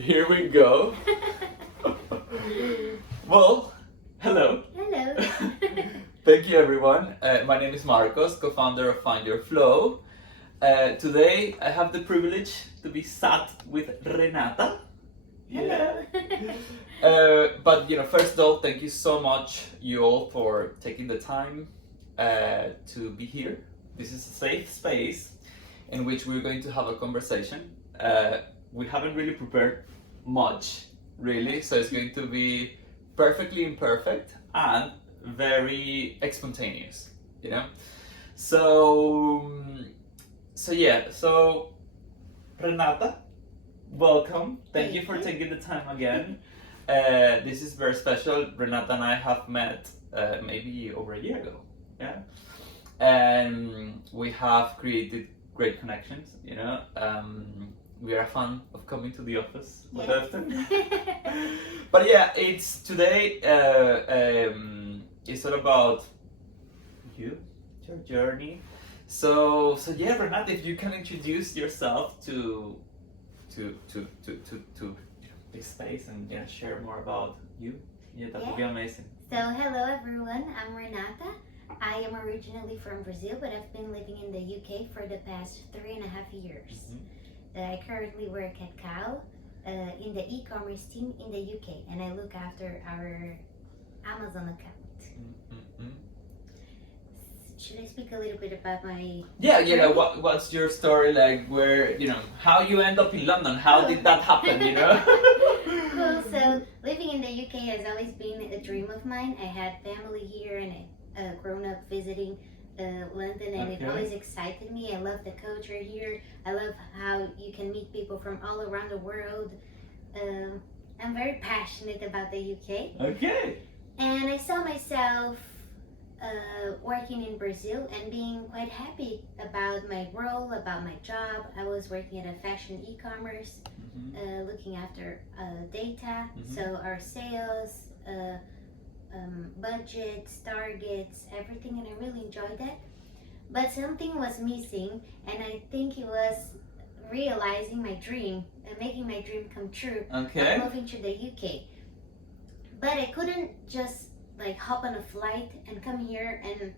Here we go. Well, hello. Hello. Thank you, everyone. My name is Marcos, co-founder of Find Your Flow. Today, I have the privilege to be sat with Renata. Hello. But first of all, thank you so much, you all, for taking the time to be here. This is a safe space in which we're going to have a conversation. We haven't really prepared much, really, so it's going to be perfectly imperfect and very spontaneous, So Renata, welcome. Thank you for taking the time again. This is very special. Renata and I have met maybe over a year ago, and we have created great connections. We are a fan of coming to the office quite often. But yeah, it's today. It's all about you, your journey. So yeah, Renata, if you can introduce yourself to this space and share more about you, that would be amazing. So hello everyone, I'm Renata. I am originally from Brazil, but I've been living in the UK for the past 3.5 years. I currently work at KAO in the e-commerce team in the UK, and I look after our Amazon account. Should I speak a little bit about my what's your story like? Where how you end up in London? How did that happen? Cool. So living in the UK has always been a dream of mine. I had family here, and I grown up visiting London, and it always excited me. I love the culture here. I love how you can meet people from all around the world. I'm very passionate about the UK. Okay. And I saw myself working in Brazil and being quite happy about my role, about my job. I was working at a fashion e-commerce, looking after data, so our sales, budgets, targets, everything, and I really enjoyed that. But something was missing, and I think it was realizing my dream, making my dream come true, moving to the UK. But I couldn't just hop on a flight and come here and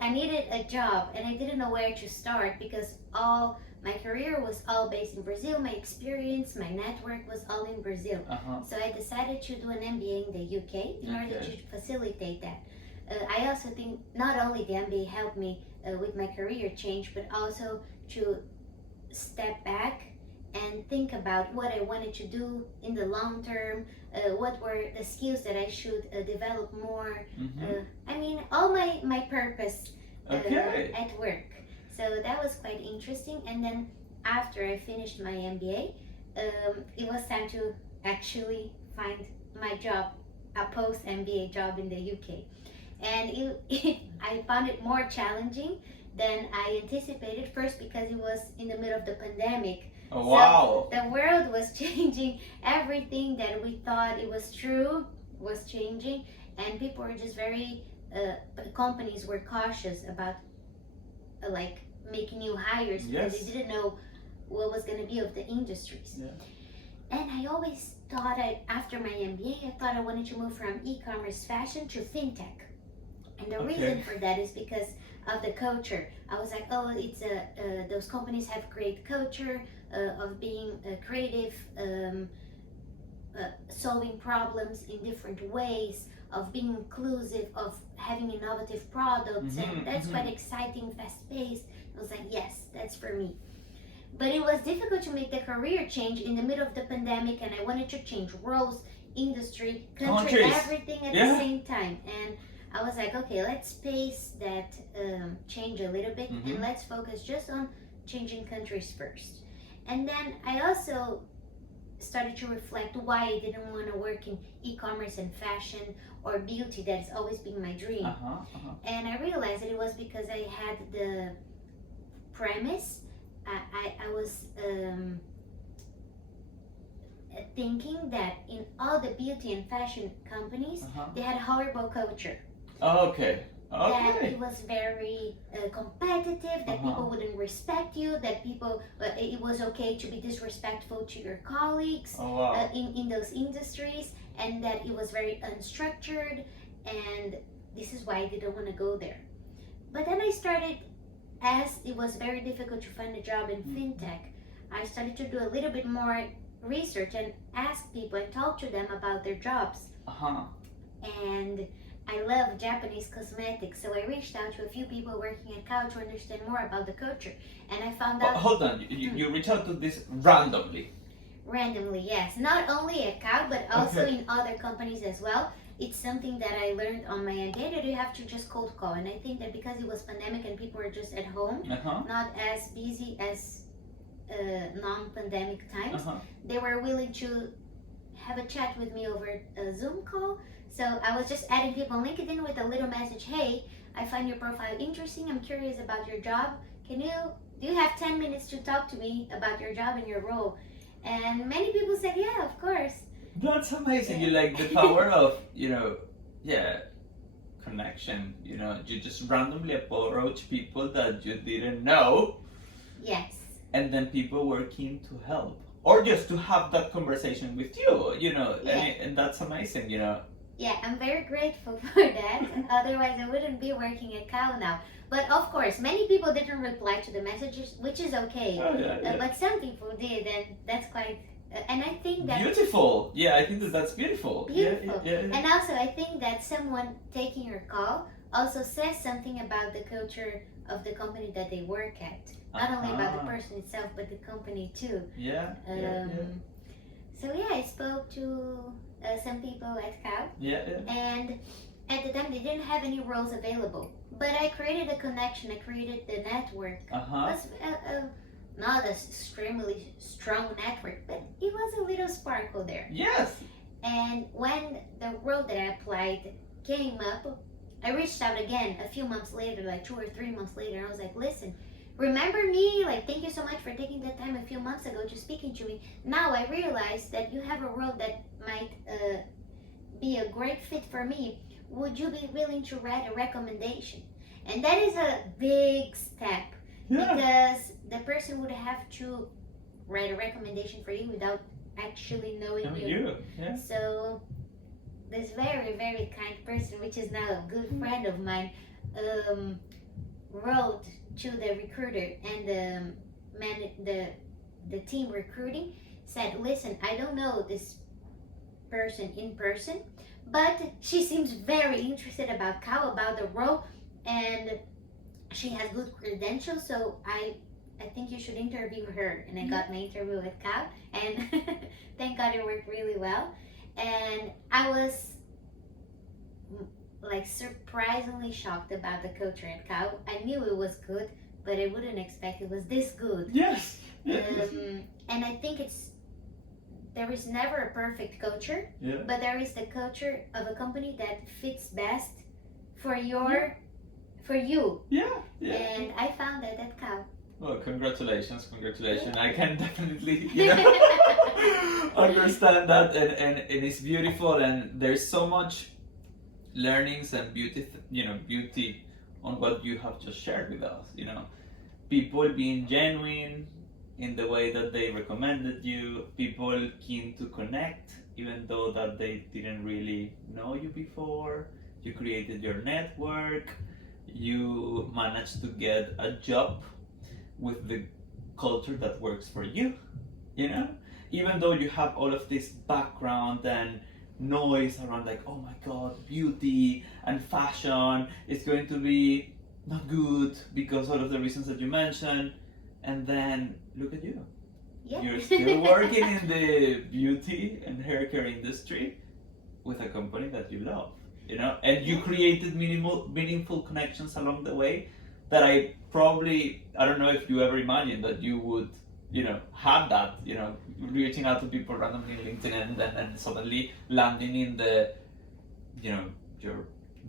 I needed a job, and I didn't know where to start because all my career was all based in Brazil. My experience, my network was all in Brazil. So I decided to do an MBA in the UK in order to facilitate that. I also think not only the MBA helped me with my career change, but also to step back and think about what I wanted to do in the long term, what were the skills that I should develop more. All my purpose at work. So that was quite interesting. And then after I finished my MBA, it was time to actually find my job, a post-MBA job in the UK. And I found it more challenging than I anticipated, first because it was in the middle of the pandemic. Oh, wow. So the world was changing. Everything that we thought it was true was changing, and people were just very, companies were cautious about making new hires because they didn't know what was going to be of the industries. And I always thought, after my MBA, I thought I wanted to move from e-commerce fashion to Fintech. And the reason for that is because of the culture. I was like, it's those companies have great culture of being creative, solving problems in different ways, of being inclusive, of having innovative products, and that's quite exciting, fast-paced. I was like, yes, that's for me. But it was difficult to make the career change in the middle of the pandemic, and I wanted to change roles, industry, country, everything at the same time. And I was like, okay, let's pace that change a little bit, and let's focus just on changing countries first. And then I also started to reflect why I didn't want to work in e-commerce and fashion or beauty. That's always been my dream. And I realized that it was because I had the premise. I was thinking that in all the beauty and fashion companies, they had horrible culture. Okay. that it was very competitive, that people wouldn't respect you, that people it was okay to be disrespectful to your colleagues in those industries, and that it was very unstructured, and this is why I didn't want to go there. But then I started, as it was very difficult to find a job in Fintech, I started to do a little bit more research and ask people and talk to them about their jobs. And I love Japanese cosmetics, so I reached out to a few people working at KAO to understand more about the culture. And I found out... Hold on, you reached out to this randomly? Randomly, yes. Not only at KAO, but also in other companies as well. It's something that I learned on my MBA, that you have to just cold call. And I think that because it was pandemic and people were just at home, not as busy as non-pandemic times, they were willing to have a chat with me over a Zoom call. So I was just adding people on LinkedIn with a little message. Hey, I find your profile interesting. I'm curious about your job. Do you have 10 minutes to talk to me about your job and your role? And many people said, yeah, of course. That's amazing. You like the power of, connection. You just randomly approach people that you didn't know. Yes. And then people were keen to help. Or just to have that conversation with you, and that's amazing, Yeah, I'm very grateful for that. Otherwise, I wouldn't be working at KAO now. But of course, many people didn't reply to the messages, which is okay. But some people did, and that's quite... and I think that... Beautiful! Yeah, I think that's beautiful. Beautiful. Yeah. And also, I think that someone taking your call also says something about the culture of the company that they work at. Not only about the person itself, but the company too. So yeah, I spoke to some people at KAO. And at the time, they didn't have any roles available. But I created a connection. I created the network. It was not an extremely strong network, but it was a little sparkle there. Yes. And when the role that I applied came up, I reached out again a few months later, like 2 or 3 months later. And I was like, listen, remember me? Like, thank you so much for taking the time a few months ago to speaking to me. Now I realize that you have a role that might be a great fit for me. Would you be willing to write a recommendation? And that is a big step, because the person would have to write a recommendation for you without actually knowing you. So this very, very kind person, which is now a good friend of mine, wrote to the recruiter, and the team recruiting said, listen, I don't know this person in person, but she seems very interested about KAO, about the role, and she has good credentials, so I think you should interview her. And I got my interview with KAO, and thank God it worked really well. And I was like surprisingly shocked about the culture at KAO. I knew it was good, but I wouldn't expect it was this good. Yes. And I think there is never a perfect culture, but there is the culture of a company that fits best for you. And I found that at KAO. Well, congratulations. I can definitely, understand that, and it's beautiful, and there's so much learnings and beauty on what you have just shared with us. People being genuine in the way that they recommended you, people keen to connect, even though that they didn't really know you before. You created your network. You managed to get a job with the culture that works for you, even though you have all of this background and noise around, like, oh my god, beauty and fashion is going to be not good because all of the reasons that you mentioned, and then look at you. You're still working in the beauty and hair care industry with a company that you love, and you created meaningful connections along the way that I don't know if you ever imagined that you would, have that, reaching out to people randomly on LinkedIn, and then suddenly landing in the, your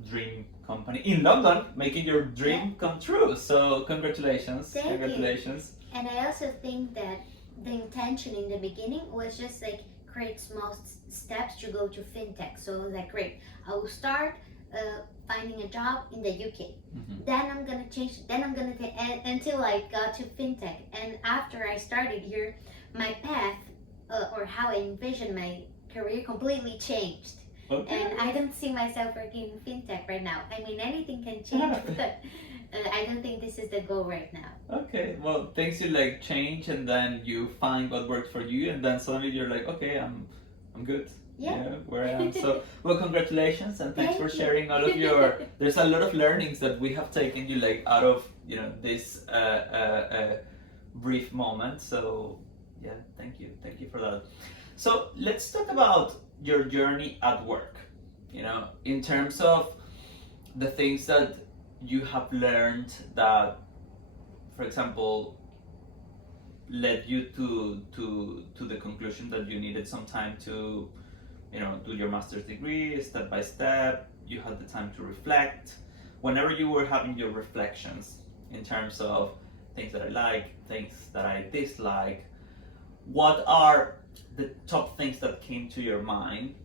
dream company in London, making your dream come true. So congratulations. Thank you. And I also think that the intention in the beginning was just like create small steps to go to Fintech. So I was like, great, I will start finding a job in the UK. Then I'm gonna change. Then I'm gonna until I got to fintech. And after I started here, my path or how I envision my career completely changed. Okay. And I don't see myself working in fintech right now. I mean, anything can change, but I don't think this is the goal right now. Okay, well, things you like change, and then you find what works for you, and then suddenly you're like, okay, I'm good. Yeah, where I am. So, well, congratulations, and thanks for sharing all of your. There's a lot of learnings that we have taken you like out of this brief moment. So, yeah, thank you for that. So let's talk about your journey at work. In terms of the things that you have learned that, for example, led you to the conclusion that you needed some time to do your master's degree step by step. You had the time to reflect. Whenever you were having your reflections in terms of things that I like, things that I dislike, what are the top things that came to your mind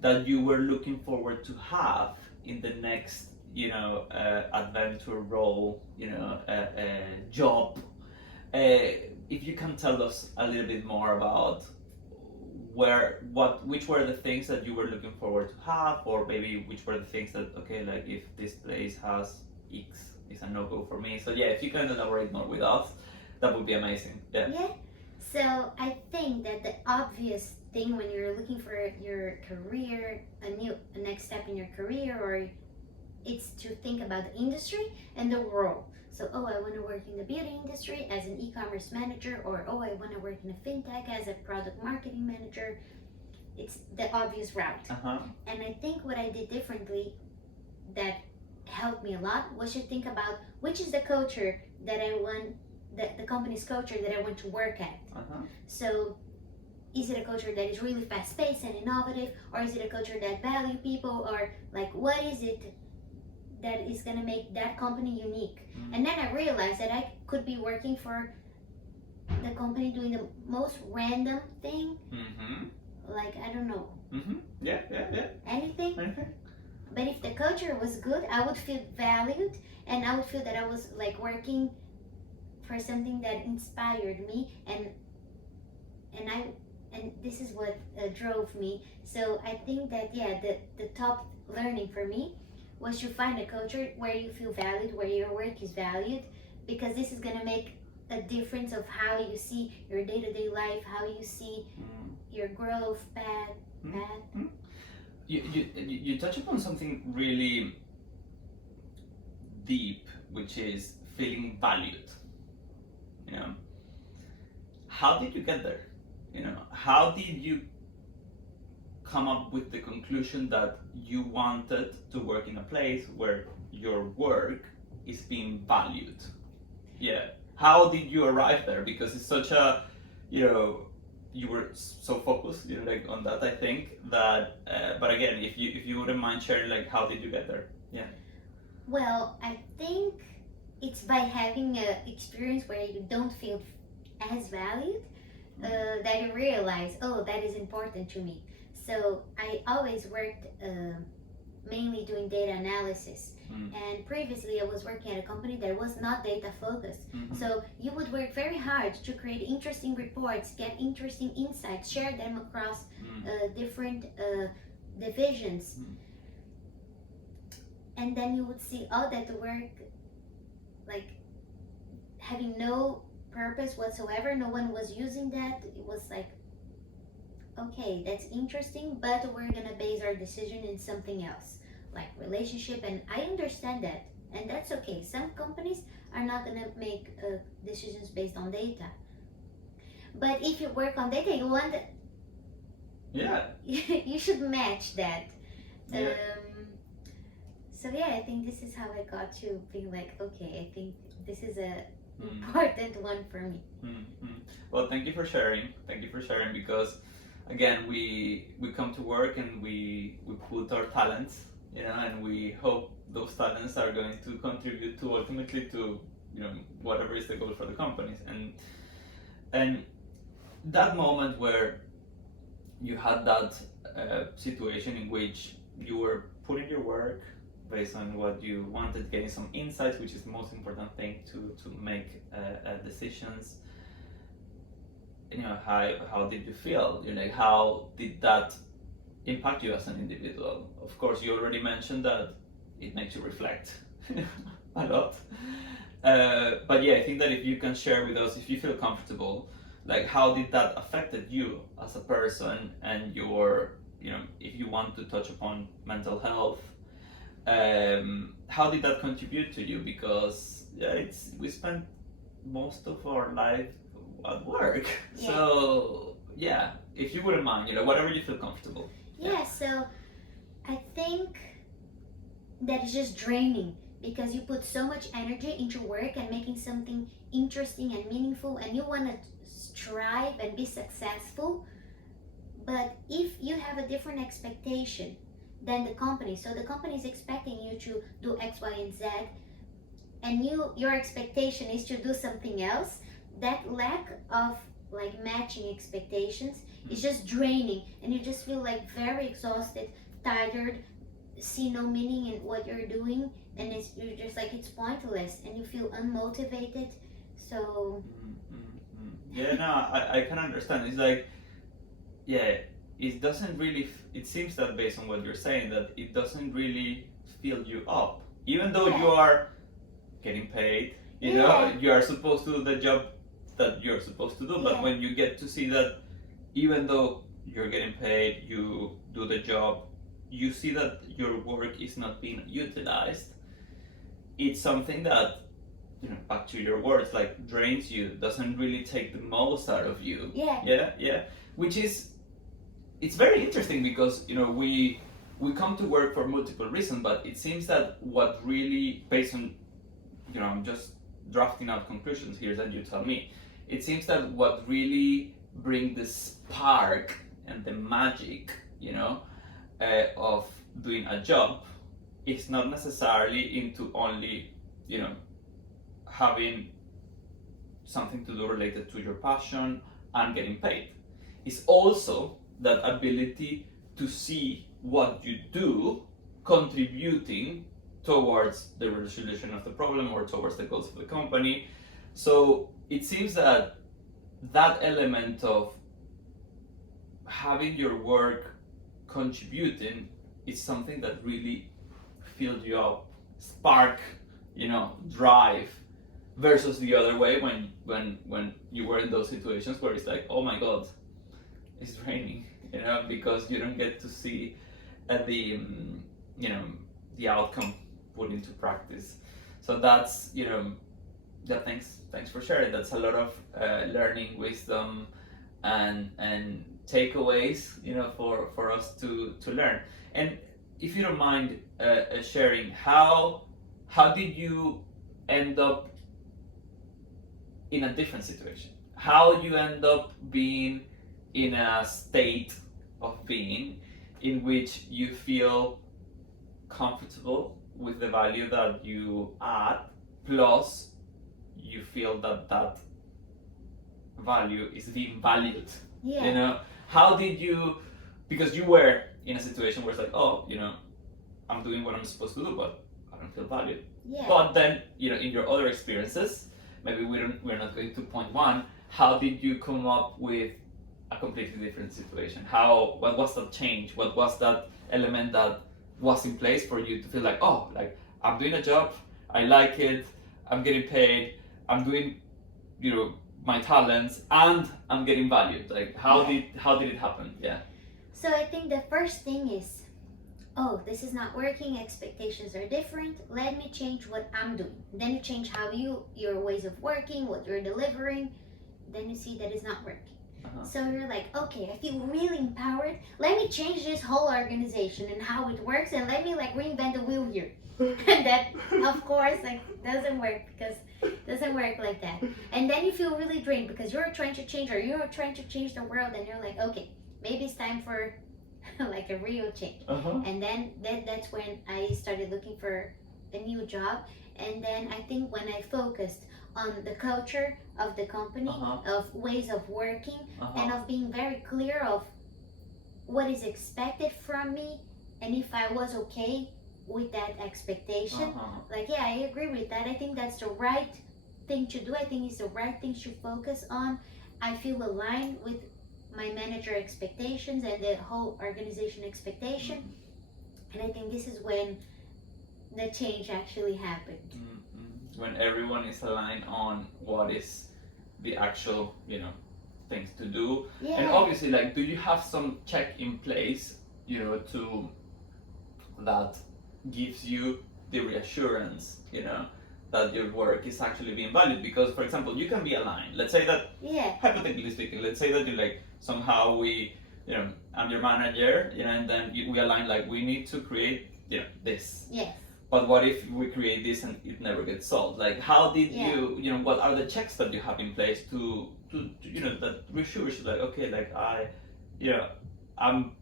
that you were looking forward to have in the next adventure role, job? If you can tell us a little bit more about which were the things that you were looking forward to have, or maybe which were the things that, okay, like if this place has X, it's a no-go for me. So yeah, if you can elaborate more with us, that would be amazing. Yeah. So I think that the obvious thing when you're looking for your career, a next step in your career, or it's to think about the industry and the role. So, I want to work in the beauty industry as an e-commerce manager, or I want to work in a fintech as a product marketing manager. It's the obvious route. And I think what I did differently that helped me a lot was to think about which is the culture that I want, the company's culture that I want to work at. So, is it a culture that is really fast-paced and innovative, or is it a culture that value people, or like what is it that is going to make that company unique? And then I realized that I could be working for the company doing the most random thing, like I don't know, anything. But if the culture was good, I would feel valued, and I would feel that I was like working for something that inspired me, and this is what drove me. So I think that the top learning for me was to find a culture where you feel valued, where your work is valued, because this is gonna make a difference of how you see your day-to-day life, how you see your growth path. You touch upon something really deep, which is feeling valued. How did you get there? How did you come up with the conclusion that you wanted to work in a place where your work is being valued? How did you arrive there? Because it's such a, you were so focused, like on that, I think that, but again, if you wouldn't mind sharing, like, how did you get there? Well, I think it's by having an experience where you don't feel as valued, that you realize, that is important to me. So I always worked mainly doing data analysis. And previously I was working at a company that was not data focused. So you would work very hard to create interesting reports, get interesting insights, share them across different divisions. And then you would see all that work like having no purpose whatsoever. No one was using that. It was like, okay, that's interesting, but we're gonna base our decision in something else, like relationship, and I understand that, and that's okay. Some companies are not gonna make decisions based on data, but if you work on data, you want you should match that. So I think this is how I got to being like, okay, I think this is a important one for me. Well, thank you for sharing, because again, we come to work and we put our talents, and we hope those talents are going to contribute to ultimately to whatever is the goal for the companies. And that moment where you had that situation in which you were putting your work based on what you wanted, getting some insights, which is the most important thing to make decisions. You know, how did you feel? You know, how did that impact you as an individual? Of course, you already mentioned that it makes you reflect a lot. But yeah, I think that if you can share with us, if you feel comfortable, like how did that affected you as a person and your, you know, if you want to touch upon mental health, how did that contribute to you? Because yeah, we spend most of our life at work. Yeah. So yeah, if you wouldn't mind, you know, whatever you feel comfortable. Yeah, so I think that is just draining because you put so much energy into work and making something interesting and meaningful, and you want to strive and be successful. But if you have a different expectation than the company, so the company is expecting you to do X, Y, and Z, and your expectation is to do something else, that lack of like matching expectations is just draining, and you just feel like very exhausted, tired, see no meaning in what you're doing, and you're just like it's pointless, and you feel unmotivated. So yeah, no, I can understand. It's like, yeah, it doesn't really. It seems that based on what you're saying, that it doesn't really fill you up, even though you are getting paid. You know, you are supposed to do the job that you're supposed to do. But when you get to see that, even though you're getting paid, you do the job, you see that your work is not being utilized. It's something that, you know, back to your words, like drains you, doesn't really take the most out of you. Yeah. Which is, it's very interesting because, you know, we come to work for multiple reasons, but it seems that what really, based on, you know, I'm just drafting out conclusions here that you tell me. It seems that what really brings the spark and the magic, you know, of doing a job is not necessarily into only, you know, having something to do related to your passion and getting paid. It's also that ability to see what you do contributing towards the resolution of the problem or towards the goals of the company. So it seems that that element of having your work contributing is something that really filled you up, spark, you know, drive, versus the other way when you were in those situations where it's like, oh my god, it's raining, you know, because you don't get to see the you know, the outcome put into practice. So that's, you know, that thanks for sharing. That's a lot of learning, wisdom, and takeaways, you know, for us to learn. And if you don't mind sharing, how did you end up in a different situation? How you end up being in a state of being in which you feel comfortable with the value that you add, plus you feel that value is being valued. You know, how did you, because you were in a situation where it's like, oh, you know, I'm doing what I'm supposed to do, but I don't feel valued. But then, you know, in your other experiences, maybe we're not going to point one, how did you come up with a completely different situation? What was that change? What was that element that was in place for you to feel like, oh, like I'm doing a job, I like it, I'm getting paid, I'm doing, you know, my talents, and I'm getting valued. Like how did it happen? So I think the first thing is, oh, this is not working, expectations are different, let me change what I'm doing. Then you change how your ways of working, what you're delivering, then you see that it's not working. So you're like, okay, I feel really empowered, let me change this whole organization and how it works, and let me like reinvent the wheel here. And that, of course, like doesn't work, because it doesn't work like that. And then you feel really drained because you're trying to change, or you're trying to change the world, and you're like, okay, maybe it's time for like a real change. And then that's when I started looking for a new job. And then I think when I focused on the culture of the company, of ways of working, and of being very clear of what is expected from me, and if I was okay with that expectation, like, yeah, I agree with that. I think that's the right thing to do. I think it's the right thing to focus on. I feel aligned with my manager expectations and the whole organization expectation. And I think this is when the change actually happened. When everyone is aligned on what is the actual, things to do. Yeah. And obviously, like, do you have some check in place, to that gives you the reassurance, that your work is actually being valued? Because, for example, you can be aligned. Let's say that, hypothetically speaking, let's say that you like somehow I'm your manager, and then we align, like, we need to create, this. Yes. But what if we create this and it never gets solved? Like, how did you, what are the checks that you have in place to that reassures you, like, okay, like I'm,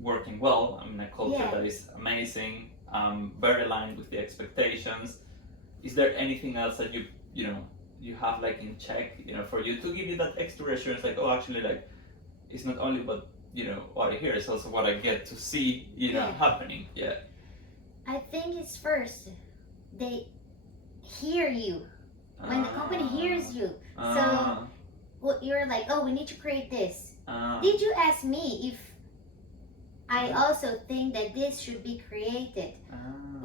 working well. I'm in a culture that is amazing. Very aligned with the expectations. Is there anything else that you have like in check, for you to give you that extra reassurance, like, oh, actually, like, it's not only what I hear, it's also what I get to see, happening. Yeah. I think it's first they hear you when the company hears you. So you're like, oh, we need to create this. Did you ask me if I also think that this should be created?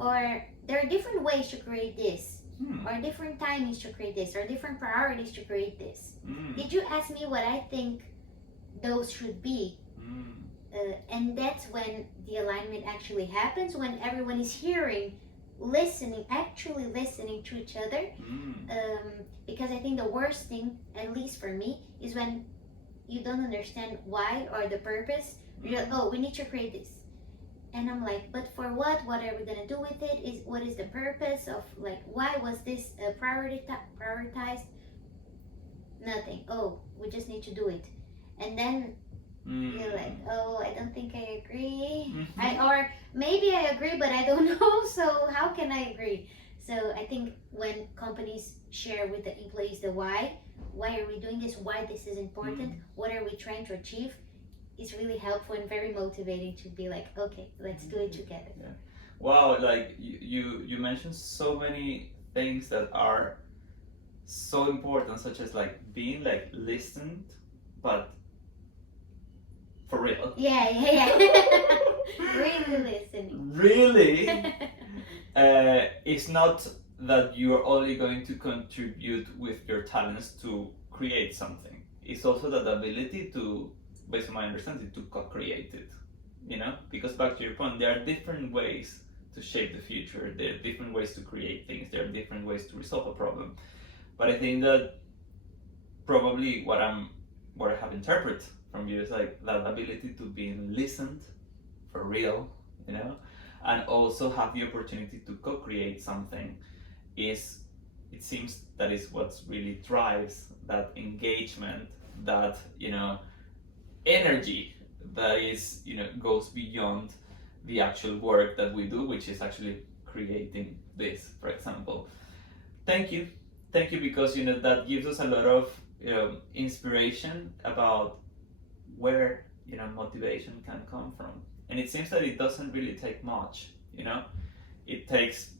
Or there are different ways to create this, or different timings to create this, or different priorities to create this. Did you ask me what I think those should be? And that's when the alignment actually happens, when everyone is hearing, listening, actually listening to each other. Because I think the worst thing, at least for me, is when you don't understand why or the purpose. You're like, oh, we need to create this. And I'm like, but for what? What are we going to do with it? What is the purpose of, like, why was this prioritized? Nothing. Oh, we just need to do it. And then you're like, oh, I don't think I agree. Or maybe I agree, but I don't know. So how can I agree? So I think when companies share with the employees the why are we doing this? Why this is important? What are we trying to achieve? It's really helpful and very motivating to be like, okay, let's do it together. Yeah. Wow, like you mentioned so many things that are so important, such as like being like listened, but for real. Yeah. Really listening. Really? It's not that you're only going to contribute with your talents to create something. It's also that ability to, based on my understanding, to co-create it. Because back to your point, there are different ways to shape the future. There are different ways to create things. There are different ways to resolve a problem. But I think that probably what I have interpreted from you is like that ability to be listened for real, and also have the opportunity to co-create something. It seems that is what really drives that engagement, that energy that is goes beyond the actual work that we do, which is actually creating this, for example. Thank you, because that gives us a lot of inspiration about where motivation can come from. And it seems that it doesn't really take much. It takes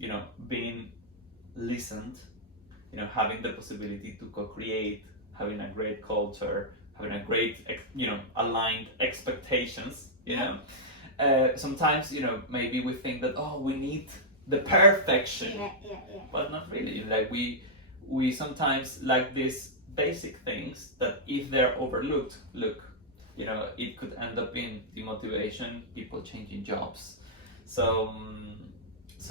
being listened, having the possibility to co-create, having a great culture, having a great aligned expectations. Sometimes maybe we think that, oh, we need the perfection. Yeah. But not really. Like we sometimes like these basic things that if they're overlooked, it could end up in demotivation, people changing jobs. So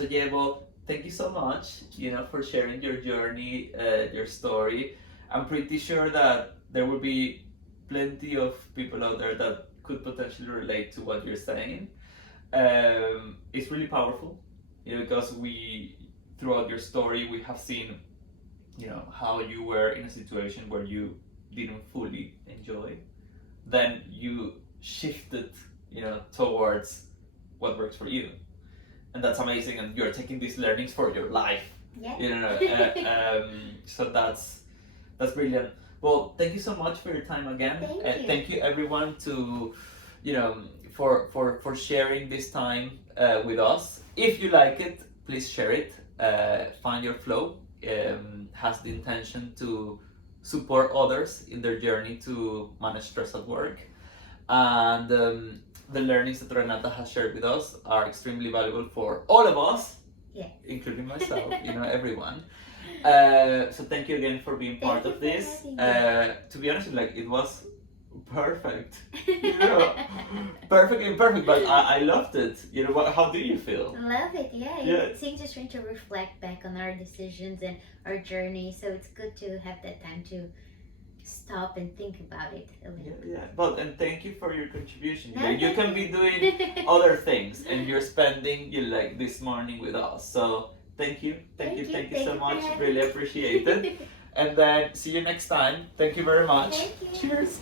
yeah, well, thank you so much, for sharing your journey, your story. I'm pretty sure that there will be plenty of people out there that could potentially relate to what you're saying. It's really powerful, because throughout your story, we have seen, how you were in a situation where you didn't fully enjoy. Then you shifted, towards what works for you. And that's amazing, and you're taking these learnings for your life. Yeah. So that's brilliant. Well, thank you so much for your time again. Thank you. Thank you everyone to for sharing this time with us. If you like it, please share it. Find Your Flow has the intention to support others in their journey to manage stress at work. And the learnings that Renata has shared with us are extremely valuable for all of us, including myself, everyone. So thank you again for being part of this. To be honest, it was perfect. Perfectly perfect, but I loved it. How do you feel? Love it, It seems just trying to reflect back on our decisions and our journey, so it's good to have that time to stop and think about it a little. But and thank you for your contribution. You can be doing other things, and you're spending this morning with us. So thank you so much. Really appreciate it. And then see you next time. Thank you very much. Thank you. Cheers.